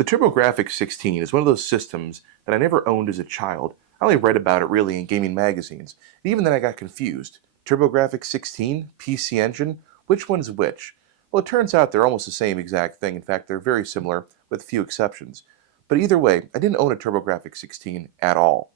The TurboGrafx 16 is one of those systems that I never owned as a child. I only read about it really in gaming magazines. And even then I got confused. TurboGrafx 16, PC Engine, which one's which? Well, it turns out they're almost the same exact thing. In fact, they're very similar with a few exceptions. But either way, I didn't own a TurboGrafx 16 at all.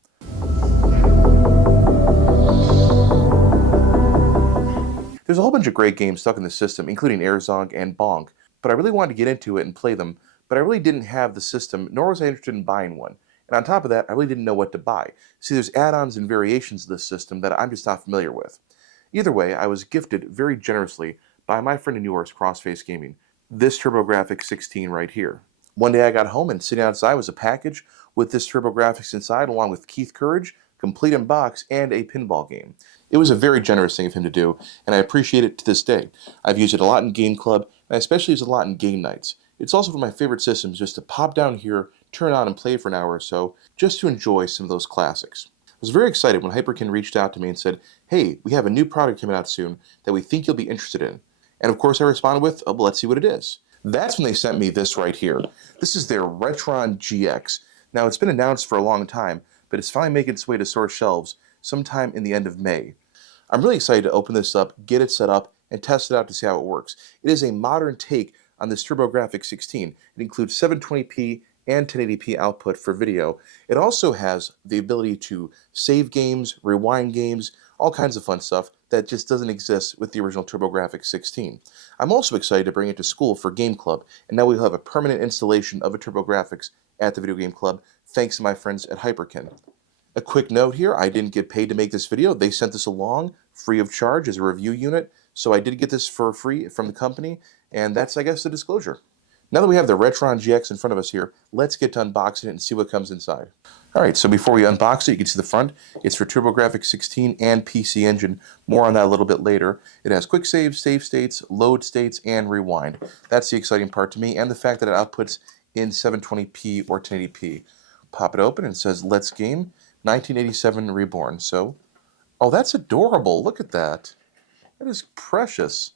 There's a whole bunch of great games stuck in the system, including Airzong and Bonk, but I really wanted to get into it and play them, but I really didn't have the system, nor was I interested in buying one. And on top of that, I really didn't know what to buy. See, there's add-ons and variations of this system that I'm just not familiar with. Either way, I was gifted very generously by my friend in New York's Crossface Gaming, this TurboGrafx 16 right here. One day I got home and sitting outside was a package with this TurboGrafx inside, along with Keith Courage, complete in box, and a pinball game. It was a very generous thing of him to do, and I appreciate it to this day. I've used it a lot in Game Club, and I especially use it a lot in game nights. It's also one of my favorite systems just to pop down here, turn on and play for an hour or so, just to enjoy some of those classics. I was very excited when Hyperkin reached out to me and said, "Hey, we have a new product coming out soon that we think you'll be interested in." And of course I responded with, "Oh, well, let's see what it is." That's when they sent me this right here. This is their RetroN GX. Now, it's been announced for a long time, but it's finally making its way to store shelves sometime in the end of May. I'm really excited to open this up, get it set up, and test it out to see how it works. It is a modern take on this TurboGrafx 16. It includes 720p and 1080p output for video. It also has the ability to save games, rewind games, all kinds of fun stuff that just doesn't exist with the original TurboGrafx 16. I'm also excited to bring it to school for Game Club, and now we'll have a permanent installation of a TurboGrafx at the Video Game Club, thanks to my friends at Hyperkin. A quick note here, I didn't get paid to make this video. They sent this along free of charge as a review unit, so I did get this for free from the company, and that's, I guess, the disclosure. Now that we have the RetroN GX in front of us here, let's get to unboxing it and see what comes inside. Alright, so before we unbox it, you can see the front. It's for TurboGrafx 16 and PC Engine. More on that a little bit later. It has quick save, save states, load states, and rewind. That's the exciting part to me, and the fact that it outputs in 720p or 1080p. Pop it open and it says, "Let's Game, 1987 Reborn." So, oh, that's adorable. Look at that. That is precious.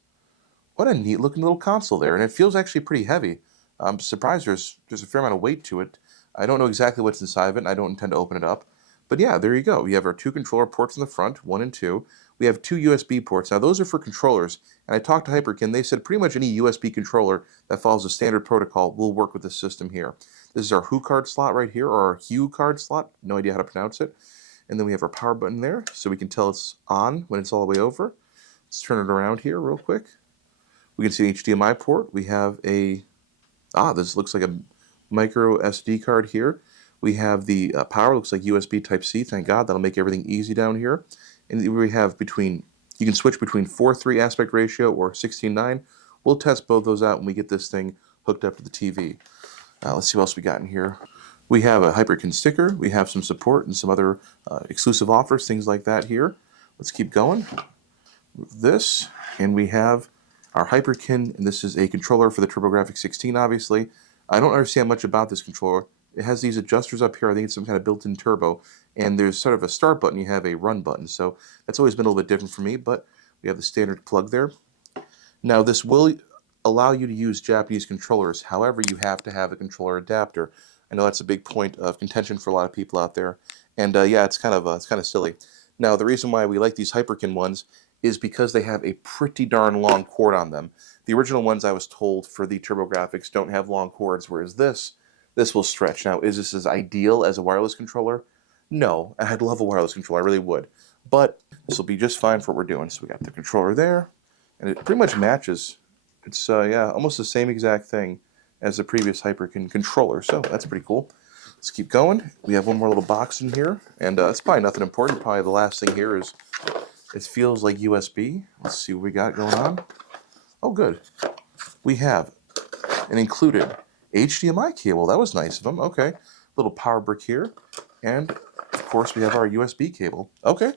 What a neat looking little console there, and it feels actually pretty heavy. I'm surprised there's a fair amount of weight to it. I don't know exactly what's inside of it, and I don't intend to open it up. But yeah, there you go. We have our two controller ports in the front, 1 and 2. We have 2 USB ports. Now those are for controllers, and I talked to Hyperkin. They said pretty much any USB controller that follows a standard protocol will work with this system here. This is our HuCard slot right here, or our HuCard slot. No idea how to pronounce it. And then we have our power button there, so we can tell it's on when it's all the way over. Let's turn it around here real quick. We can see the HDMI port. We have a, this looks like a micro SD card here. We have the power, looks like USB Type-C. Thank God, that'll make everything easy down here. And we have you can switch between 4:3 aspect ratio or 16:9. We'll test both those out when we get this thing hooked up to the TV. Let's see what else we got in here. We have a Hyperkin sticker. We have some support and some other exclusive offers, things like that here. Let's keep going with this. And we have our Hyperkin, and this is a controller for the TurboGrafx 16, obviously. I don't understand much about this controller. It has these adjusters up here. I think it's some kind of built-in turbo. And there's sort of a start button. You have a run button. So that's always been a little bit different for me, but we have the standard plug there. Now, this will allow you to use Japanese controllers. However, you have to have a controller adapter. I know that's a big point of contention for a lot of people out there. And yeah, it's kind of silly. Now, the reason why we like these Hyperkin ones is because they have a pretty darn long cord on them. The original ones, I was told, for the TurboGrafx don't have long cords, whereas this will stretch. Now, is this as ideal as a wireless controller? No, I'd love a wireless controller, I really would. But this will be just fine for what we're doing. So we got the controller there, and it pretty much matches. It's, yeah, almost the same exact thing as the previous Hyperkin controller, so that's pretty cool. Let's keep going. We have one more little box in here, and it's probably nothing important. Probably the last thing here is it feels like USB. Let's see what we got going on. Oh, good. We have an included HDMI cable. That was nice of them. Okay. Little power brick here. And, of course, we have our USB cable. Okay.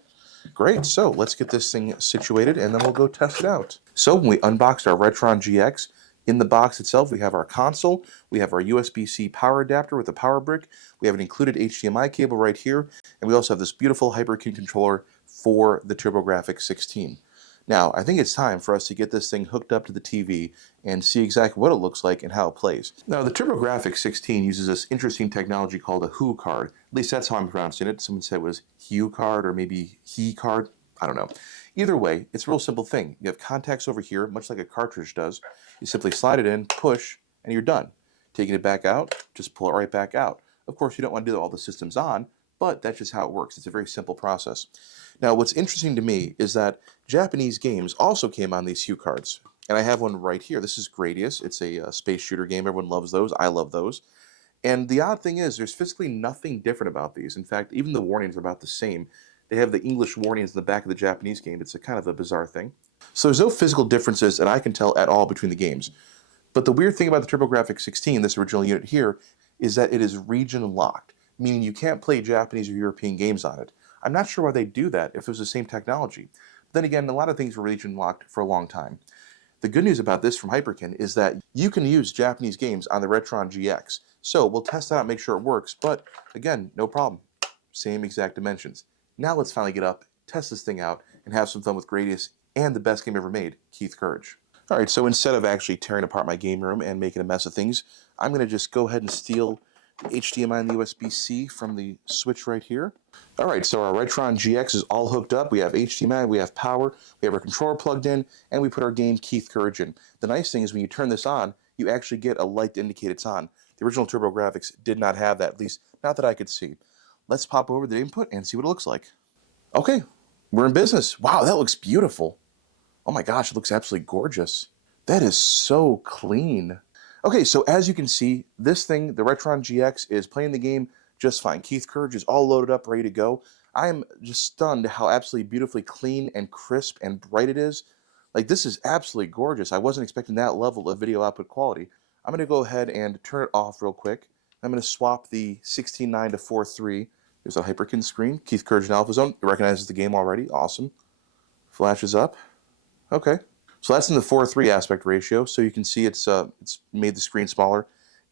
Great. So let's get this thing situated, and then we'll go test it out. So when we unboxed our RetroN GX, in the box itself, we have our console, we have our USB-C power adapter with a power brick, we have an included HDMI cable right here, and we also have this beautiful Hyperkin controller for the TurboGrafx 16. Now, I think it's time for us to get this thing hooked up to the TV and see exactly what it looks like and how it plays. Now, the TurboGrafx 16 uses this interesting technology called a HuCard. At least that's how I'm pronouncing it. Someone said it was HuCard or maybe HeCard. I don't know. Either way, it's a real simple thing. You have contacts over here, much like a cartridge does. You simply slide it in, push, and you're done. Taking it back out, just pull it right back out. Of course, you don't want to do that while the system's on, but that's just how it works. It's a very simple process. Now, what's interesting to me is that Japanese games also came on these HuCards. And I have one right here. This is Gradius. It's a space shooter game. Everyone loves those. I love those. And the odd thing is, there's physically nothing different about these. In fact, even the warnings are about the same. They have the English warnings in the back of the Japanese game. It's a kind of a bizarre thing. So there's no physical differences that I can tell at all between the games. But the weird thing about the TurboGrafx 16, this original unit here, is that it is region locked, meaning you can't play Japanese or European games on it. I'm not sure why they do that if it was the same technology. But then again, a lot of things were region locked for a long time. The good news about this from Hyperkin is that you can use Japanese games on the RetroN GX. So we'll test that out and make sure it works, but again, no problem. Same exact dimensions. Now let's finally get up, test this thing out, and have some fun with Gradius and the best game ever made, Keith Courage. Alright, so instead of actually tearing apart my game room and making a mess of things, I'm going to just go ahead and steal the HDMI and the USB-C from the switch right here. Alright, so our RetroN GX is all hooked up. We have HDMI, we have power, we have our controller plugged in, and we put our game Keith Courage in. The nice thing is when you turn this on, you actually get a light to indicate it's on. The original TurboGrafx did not have that, at least not that I could see. Let's pop over the input and see what it looks like. Okay, we're in business. Wow, that looks beautiful. Oh my gosh, it looks absolutely gorgeous. That is so clean. Okay, so as you can see, this thing, the RetroN GX, is playing the game just fine. Keith Courage is all loaded up, ready to go. I am just stunned how absolutely beautifully clean and crisp and bright it is. Like, this is absolutely gorgeous. I wasn't expecting that level of video output quality. I'm going to go ahead and turn it off real quick. I'm going to swap the 16:9 to 4:3. There's a Hyperkin screen. Keith Courage in Alpha Zone. It recognizes the game already. Awesome. Flashes up. Okay. So that's in the 4:3 aspect ratio. So you can see it's made the screen smaller.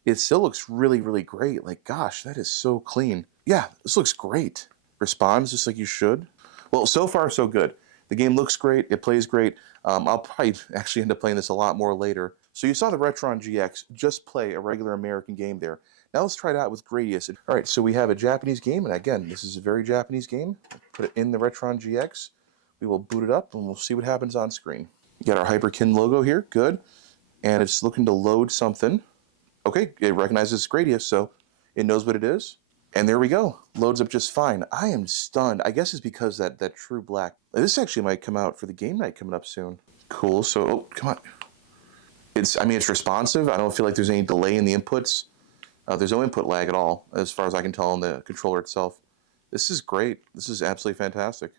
It still looks really, really great. Like, gosh, that is so clean. Yeah, this looks great. Responds just like you should. Well, so far, so good. The game looks great. It plays great. I'll probably actually end up playing this a lot more later. So you saw the RetroN GX just play a regular American game there. Now let's try it out with Gradius. All right, so we have a Japanese game, and again, this is a very Japanese game. Put it in the RetroN GX. We will boot it up, and we'll see what happens on screen. You got our Hyperkin logo here, good. And it's looking to load something. Okay, it recognizes Gradius, so it knows what it is. And there we go, loads up just fine. I am stunned. I guess it's because that true black. This actually might come out for the game night coming up soon. Cool, so, oh, come on. It's responsive. I don't feel like there's any delay in the inputs. There's no input lag at all, as far as I can tell on the controller itself. This is great. This is absolutely fantastic.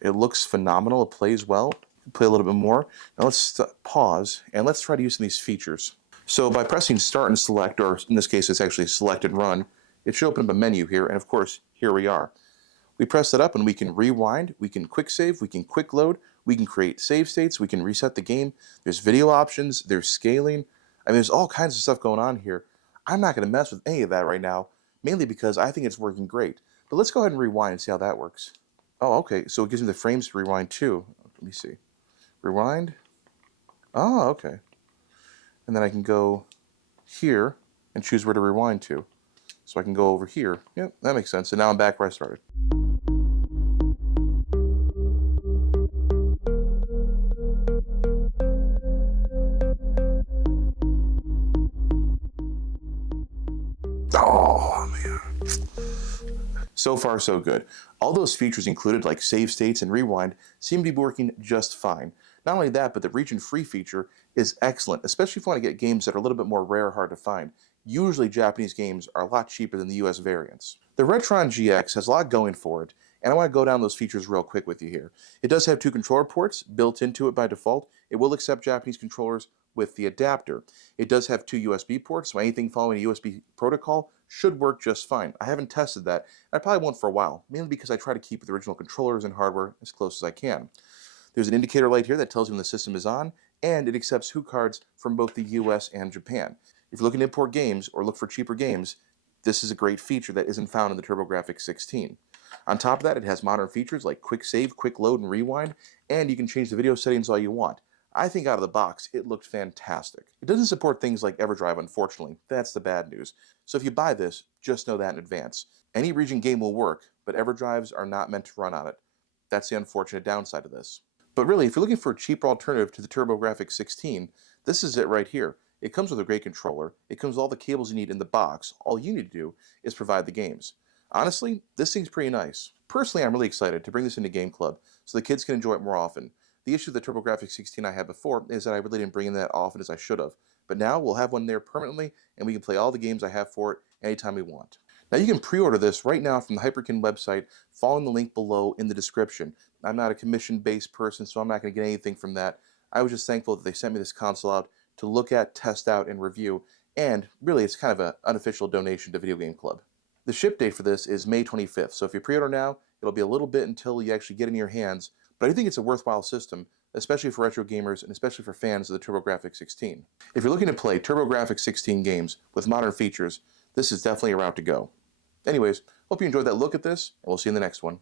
It looks phenomenal. It plays well. Play a little bit more. Now let's pause, and let's try to use some of these features. So by pressing Start and Select, or in this case it's actually Select and Run, it should open up a menu here, and of course, here we are. We press that up and we can rewind, we can quick save, we can quick load, we can create save states, we can reset the game. There's video options, there's scaling. I mean, there's all kinds of stuff going on here. I'm not going to mess with any of that right now, mainly because I think it's working great. But let's go ahead and rewind and see how that works. Oh, okay, so it gives me the frames to rewind too. Let me see. Rewind. Oh, okay. And then I can go here and choose where to rewind to. So I can go over here. Yep, that makes sense. And now I'm back where I started. Oh, man. So far, so good. All those features included, like save states and rewind, seem to be working just fine. Not only that, but the region-free feature is excellent, especially if you want to get games that are a little bit more rare or hard to find. Usually, Japanese games are a lot cheaper than the US variants. The RetroN GX has a lot going for it, and I want to go down those features real quick with you here. It does have 2 controller ports built into it by default. It will accept Japanese controllers with the adapter. It does have 2 USB ports, so anything following a USB protocol should work just fine. I haven't tested that, and I probably won't for a while, mainly because I try to keep the original controllers and hardware as close as I can. There's an indicator light here that tells you when the system is on, and it accepts HuCards from both the US and Japan. If you're looking to import games or look for cheaper games, this is a great feature that isn't found in the TurboGrafx 16. On top of that, it has modern features like quick save, quick load, and rewind, and you can change the video settings all you want. I think out of the box, it looked fantastic. It doesn't support things like EverDrive, unfortunately. That's the bad news. So if you buy this, just know that in advance. Any region game will work, but EverDrives are not meant to run on it. That's the unfortunate downside of this. But really, if you're looking for a cheaper alternative to the TurboGrafx 16, this is it right here. It comes with a great controller, it comes with all the cables you need in the box. All you need to do is provide the games. Honestly, this thing's pretty nice. Personally, I'm really excited to bring this into Game Club so the kids can enjoy it more often. The issue with the TurboGrafx 16 I had before is that I really didn't bring in that often as I should have. But now we'll have one there permanently, and we can play all the games I have for it anytime we want. Now you can pre-order this right now from the Hyperkin website, following the link below in the description. I'm not a commission-based person, so I'm not going to get anything from that. I was just thankful that they sent me this console out to look at, test out, and review, and really it's kind of an unofficial donation to Video Game Club. The ship date for this is May 25th, so if you pre-order now, it'll be a little bit until you actually get it in your hands, but I think it's a worthwhile system, especially for retro gamers and especially for fans of the TurboGrafx 16. If you're looking to play TurboGrafx 16 games with modern features, this is definitely a route to go. Anyways, hope you enjoyed that look at this, and we'll see you in the next one.